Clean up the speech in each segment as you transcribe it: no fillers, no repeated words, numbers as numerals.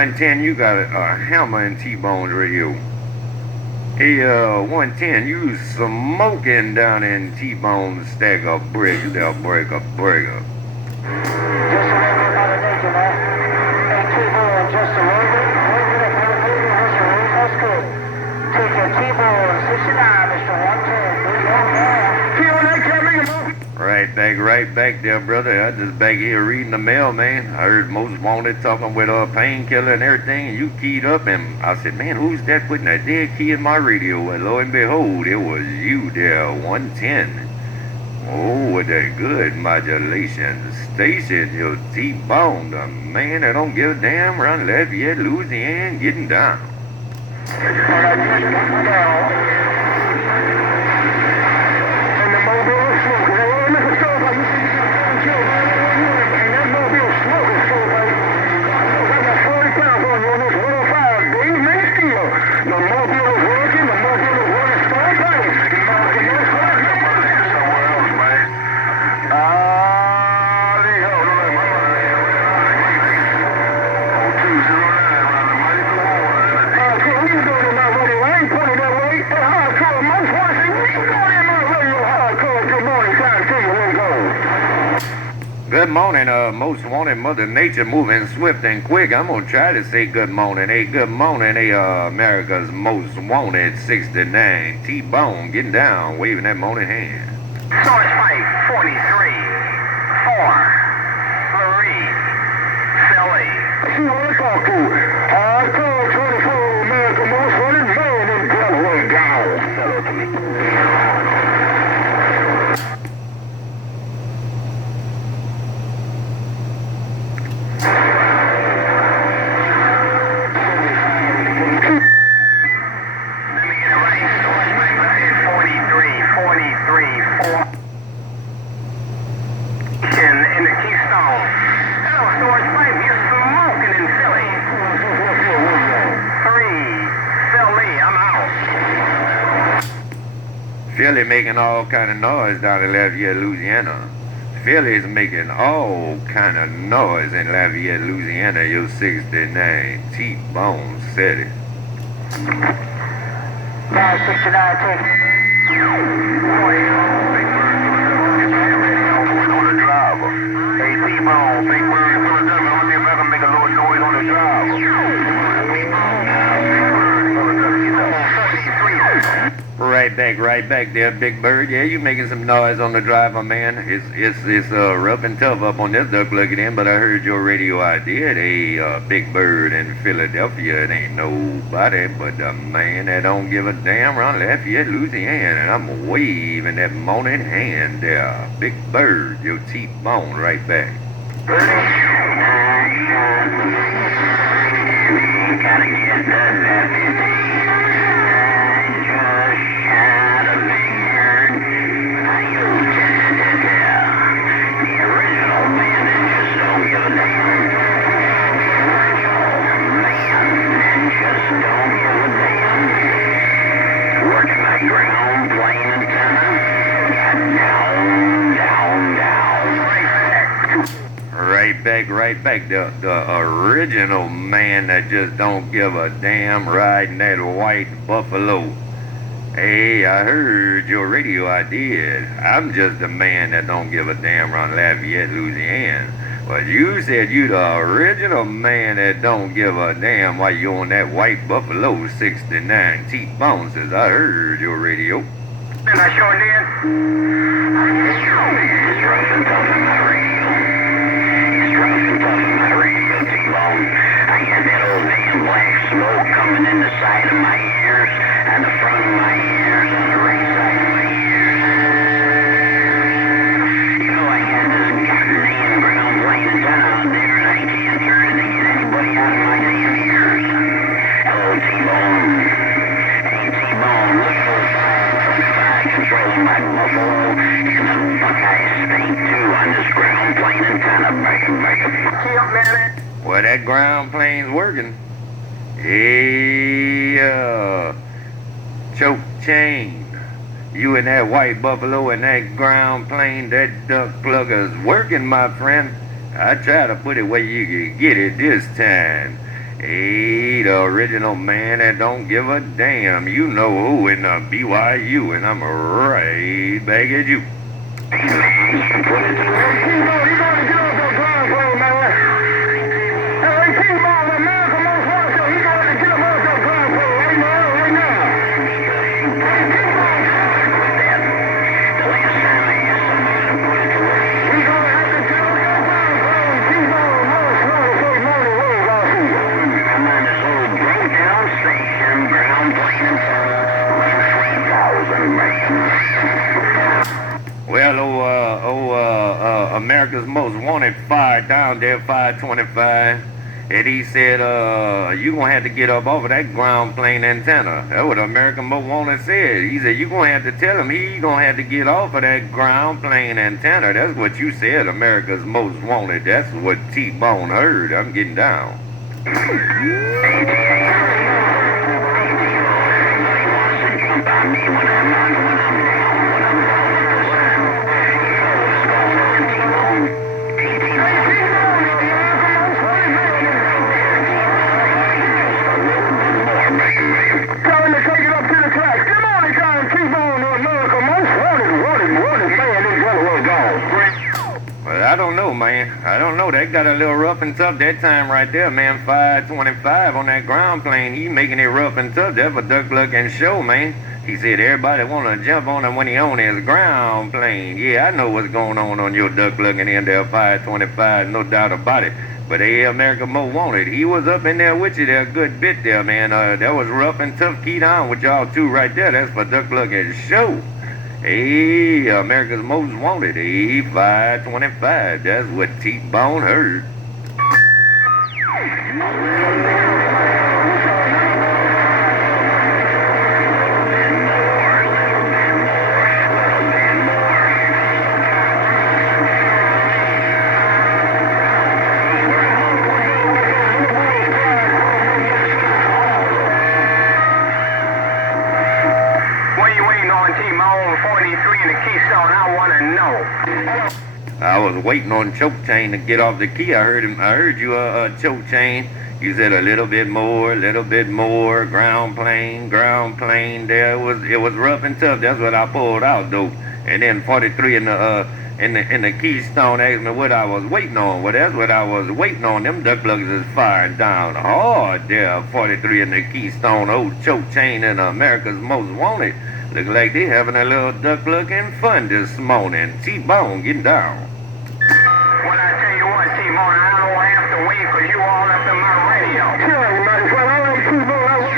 110, you got a Hammer and T-Bones radio. Hey, 110, you smoking down in T-Bones stack of bricks, they'll break a burger. Just a little bit out of nature, man. Hey, T-Bone, just a little bit. That's good. Take your T-Bone, 69, Mr. 110. Right back there, brother. I just back here reading the mail, man. I heard Most Wanted talking with a painkiller and everything, and you keyed up, and I said, man, who's that putting that dead key in my radio? And lo and behold, it was you there, 110. Oh, with that good modulation station, your T-Bone, the man that don't give a damn, around Lafayette, Louisiana, getting down. Good morning, Most Wanted, Mother Nature moving swift and quick. I'm going to try to say good morning. Hey, good morning, hey, America's Most Wanted 69. T-Bone getting down, waving that morning hand. Source fight 43, 4, Marie, Philly. See what I talk to. Hardcore 24, America Most Wanted, man in Broadway down. In the Keystone. Hello, Source 5, you're smoking in Philly. Philly making all kind of noise down in Lafayette, Louisiana. Philly's making all kind of noise in Lafayette, Louisiana. Your 69 T-Bone said it. 969, take it. On the driver. Hey, T-Bone, Big Bird, Philadelphia, I want to see if I can make a little noise on the driver. Right back there, Big Bird. Yeah, you making some noise on the driver, man. It's rough and tough up on this duck looking in, but I heard your radio idea. Hey, Big Bird in Philadelphia, it ain't nobody but the man that don't give a damn around Lafayette, Louisiana. And I'm waving that morning hand there. Big Bird, your T-Bone right back. Gotta get the deputy. Right back. The original man that just don't give a damn riding that white buffalo. Hey, I heard your radio idea. I'm just the man that don't give a damn around Lafayette, Louisiana. But you said you the original man that don't give a damn while you on that white buffalo 69 T-Bone says I heard your radio. And I sure did. It's rough and tough in my radio. It's rough and tough in my radio, T-Bone. I had that old damn black smoke coming in the side of my ears and the front of my ears and the right side of my ears. You know, I had this goddamn ground plane antenna out there and I can't turn it to get anybody out of my damn ears. Hello, T-Bone. Hey, T-Bone, look at those controlling my buffalo and the Buckeye State too on this ground plane antenna. Well, that ground plane's working. Hey, choke chain. You and that white buffalo and that ground plane, that duck plugger's working, my friend. I try to put it where you can get it this time. Hey, the original man that don't give a damn. You know who in the BYU, and I'm right back at you. Hey, man, you can put it to work. Hey, T-Bone, you gotta get off that ground plane, man. Hey, T-Bone, America most wanted, he gotta get him off that ground plane right now, right now. Hey, T-Bone, the last time I asked somebody to put it to work, we gonna have to get off that ground plane. T-Bone, most wanted, say money, where's our feet? I'm on this old broke down station, ground plane antenna, 3,000, man. Well, America's Most Wanted fired down there, 525. And he said, you gonna have to get up off of that ground plane antenna. That's what America's Most Wanted said. He said, you gonna have to tell him he gonna have to get off of that ground plane antenna. That's what you said, America's Most Wanted. That's what T-Bone heard. I'm getting down. I don't know, man. I don't know. That got a little rough and tough that time right there, man. 525 on that ground plane. He making it rough and tough. That's a duck looking show, man. He said everybody want to jump on him when he on his ground plane. Yeah, I know what's going on your duck looking in there, 525, no doubt about it. But hey, America Most Wanted, he was up in there with you there a good bit there, man. That was rough and tough keyed on with y'all two right there. That's for duck looking show. Hey, America's Most Wanted, hey, 525. That's what T-Bone heard. What are you waiting on, T-Bone? I was waiting on Choke Chain to get off the key. I heard you, Choke Chain. You said a little bit more, ground plane. There it was rough and tough. That's what I pulled out though. And then 43 in the Keystone asked me what I was waiting on. Well, that's what I was waiting on. Them duck pluggers is firing down hard there. 43 in the Keystone, old Choke Chain and America's Most Wanted. Look like they having a little duck plugging fun this morning. T-Bone getting down. Well, I tell you what, T-Bone, I don't have to wait because you all up in my radio. Sure, you might as well. All right, T-Bone, I will.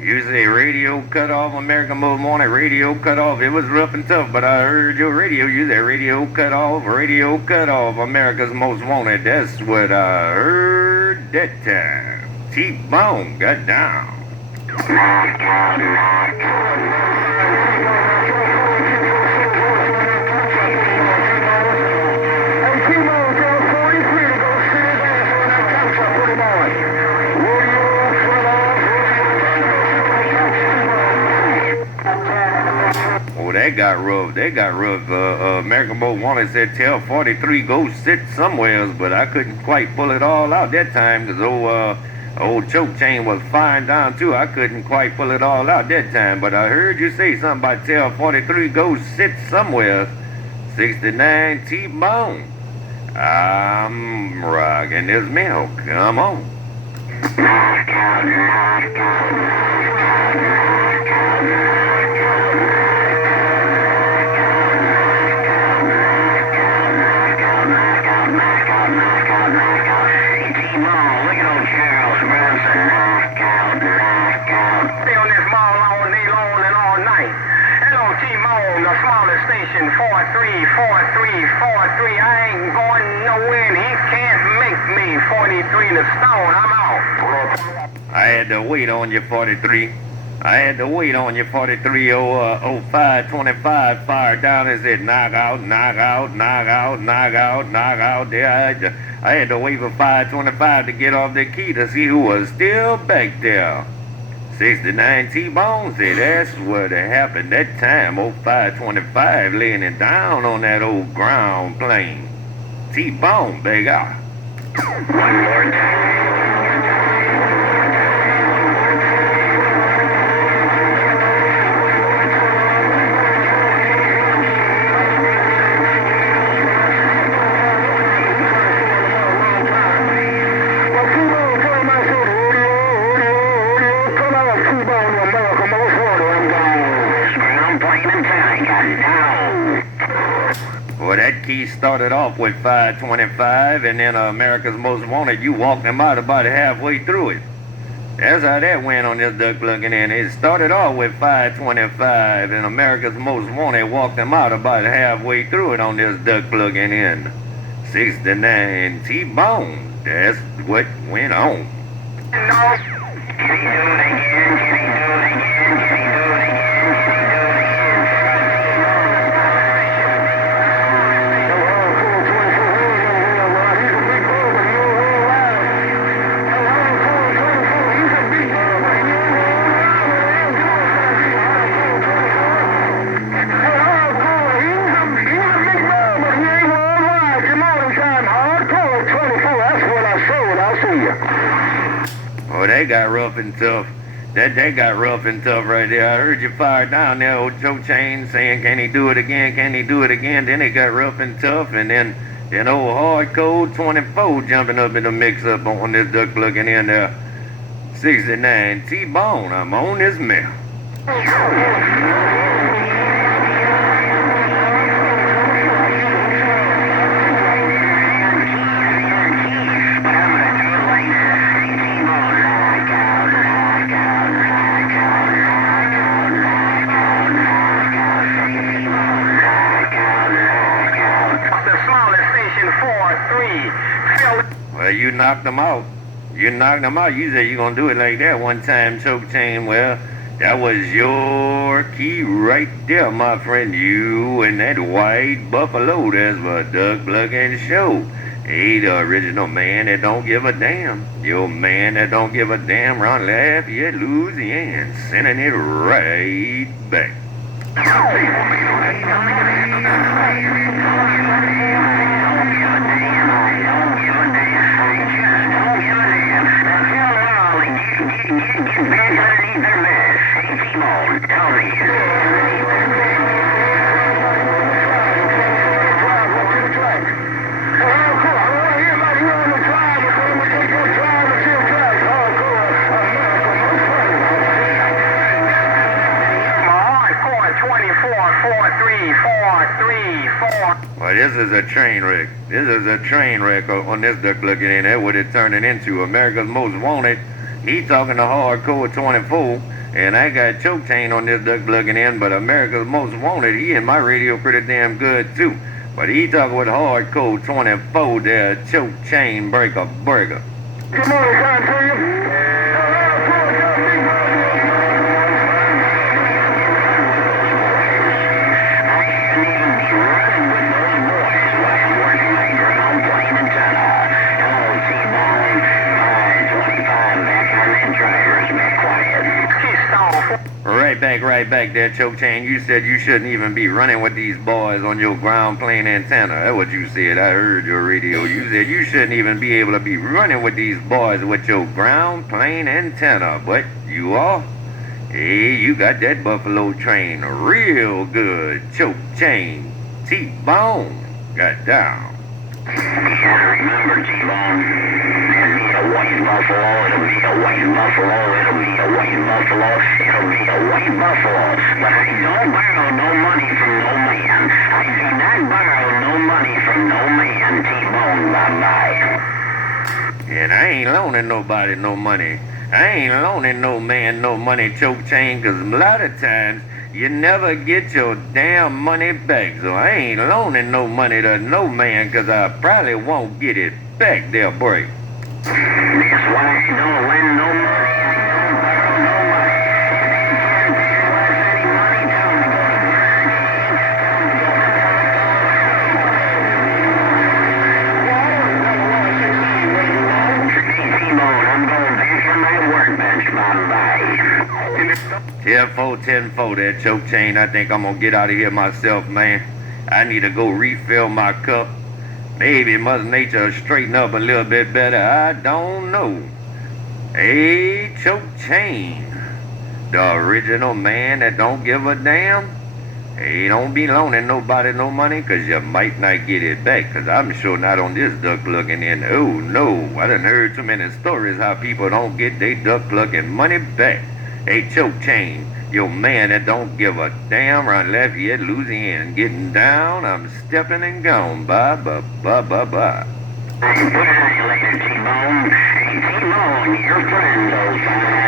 You say radio cut off, America Most Wanted, radio cut off. It was rough and tough, but I heard your radio. You said radio cut off, America's Most Wanted. That's what I heard that time. T-Bone got down. Oh, that got rough. American Most Wanted said, tell 43 go sit somewhere else, but I couldn't quite pull it all out that time because old Choke Chain was firing down too. I couldn't quite pull it all out that time, but I heard you say something about tell 43 go sit somewhere else. 69 T-Bone. I'm rocking this milk. Come on. Station 434343. I ain't going nowhere and he can't make me 43 to stone. I'm out. I had to wait on you 43. 0525 fired down and said knock out. There I had to wait for 525 to get off the key to see who was still back there. 69 T-Bone said that's what happened that time. 0525 laying it down on that old ground plane. T-Bone, big out. One more time. Well, that key started off with 525, and then America's Most Wanted, you walked them out about halfway through it. That's how that went on this duck plugging in. It started off with 525, and America's Most Wanted walked them out about halfway through it on this duck plugging in. 69 T-Bone, that's what went on. No. Can he do it again? Oh, they got rough and tough. That got rough and tough right there. I heard you fire down there, old Choke Chain, saying, can he do it again? Then it got rough and tough, and then old Hard Code 24 jumping up in the mix-up on this duck plugging in there. 69 T-Bone, I'm on this mill. Well, you knocked them out. You said you're going to do it like that one time, Choke Chain. Well, That was your key right there, my friend. You and that white buffalo. That's what Doug Plugin Show. Hey, the original man that don't give a damn. Your man that don't give a damn, Ron Lafayette, Louisiana. Sending it right back. Well, this is a train wreck. This is a train wreck on this duck looking in. That's what it turning into. America's Most Wanted. He talking to Hardcore 24. And I got Choke Chain on this duck looking in. But America's Most Wanted, he in my radio pretty damn good too. But he talking with Hardcore 24 there. Choke Chain Breaker Burger. Come on, time for you. Right back there, Choke Chain. You said you shouldn't even be running with these boys on your ground plane antenna. That's what you said. I heard your radio. You said you shouldn't even be able to be running with these boys with your ground plane antenna. But you are. Hey, you got that buffalo train real good. Choke Chain. T-Bone. Got down. Remember, T-Bone, it'll be a white buffalo, it'll be a white buffalo, it'll be a white buffalo, it'll be a white buffalo. But I don't borrow no money from no man. I do not borrow no money from no man, T-Bone, bye-bye. And I ain't loaning nobody no money. I ain't loaning no man no money, Choke Chain, because a lot of times you never get your damn money back. So I ain't loaning no money to no man because I probably won't get it back there, boy. That's why I don't lend no money. I don't borrow no money. If they can't pay us any money, tell them to go to Burger King. Hey, T-Bone, I'm going back on my workbench, bye-bye. 10-4, that Choke Chain. I think I'm gonna get out of here myself, man. I need to go refill my cup. Maybe Mother Nature will straighten up a little bit better. I don't know. Hey, Choke Chain. The original man that don't give a damn. Hey, don't be loaning nobody no money because you might not get it back. Because I'm sure not on this duck looking in. Oh, no. I done heard too many stories how people don't get their duck looking money back. Hey, Choke Chain, your man that don't give a damn, around Lafayette, Louisiana, getting down. I'm stepping and gone. Bye. Good night later, T-Bone. Hey, T-Bone, your friend, old fine.